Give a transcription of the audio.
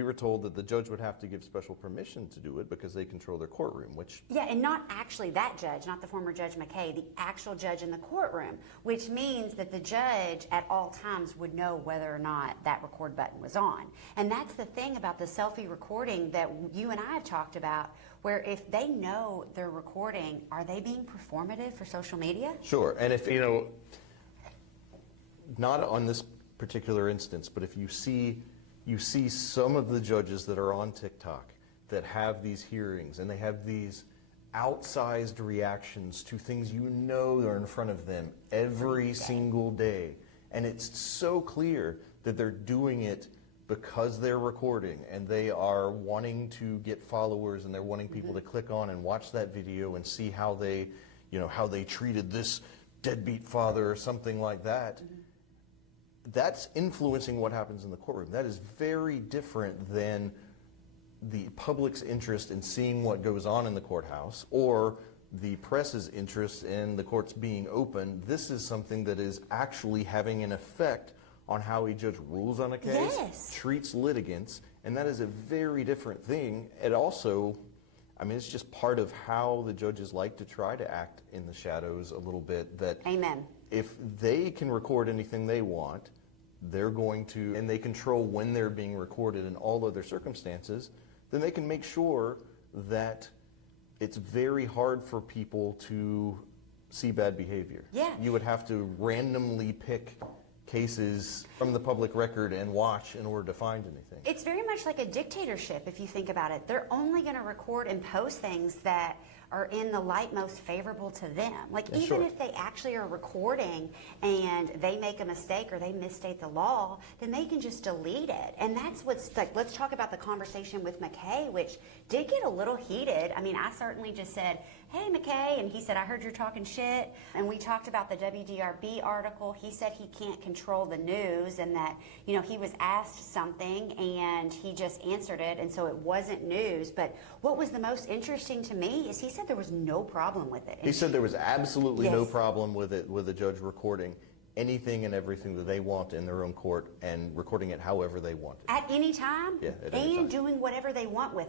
we were told that the judge would have to give special permission to do it because they control their courtroom, which... Yeah, and not actually that judge, not the former Judge McKay, the actual judge in the courtroom, which means that the judge at all times would know whether or not that record button was on. And that's the thing about the selfie recording that you and I have talked about, where if they know they're recording, are they being performative for social media? Sure, and if, not on this particular instance, but if you see some of the judges that are on TikTok that have these hearings and they have these outsized reactions to things are in front of them every single day, and it's so clear that they're doing it because they're recording and they are wanting to get followers and they're wanting people to click on and watch that video and see how they, how they treated this deadbeat father or something like that. That's influencing what happens in the courtroom. That is very different than the public's interest in seeing what goes on in the courthouse or the press's interest in the courts being open. This is something that is actually having an effect on how a judge rules on a case, treats litigants, and that is a very different thing. It also, it's just part of how the judges like to try to act in the shadows a little bit, that Amen. If they can record anything they want, they're going to, and they control when they're being recorded in all other circumstances, then they can make sure that it's very hard for people to see bad behavior. Yeah. You would have to randomly pick cases from the public record and watch in order to find anything. It's very much like a dictatorship if you think about it. They're only going to record and post things that are in the light most favorable to them. Even if they actually are recording and they make a mistake or they misstate the law, then they can just delete it. And that's what's like, let's talk about the conversation with McKay, which did get a little heated. I certainly just said, hey, McKay, and he said, I heard you're talking shit. And we talked about the WDRB article. He said he can't control the news and that, he was asked something and he just answered it, and so it wasn't news. But what was the most interesting to me is he said there was no problem with it. He said there was absolutely no problem with it, with the judge recording anything and everything that they want in their own court and recording it however they want it. At any time? Yeah, at any time. And doing whatever they want with it.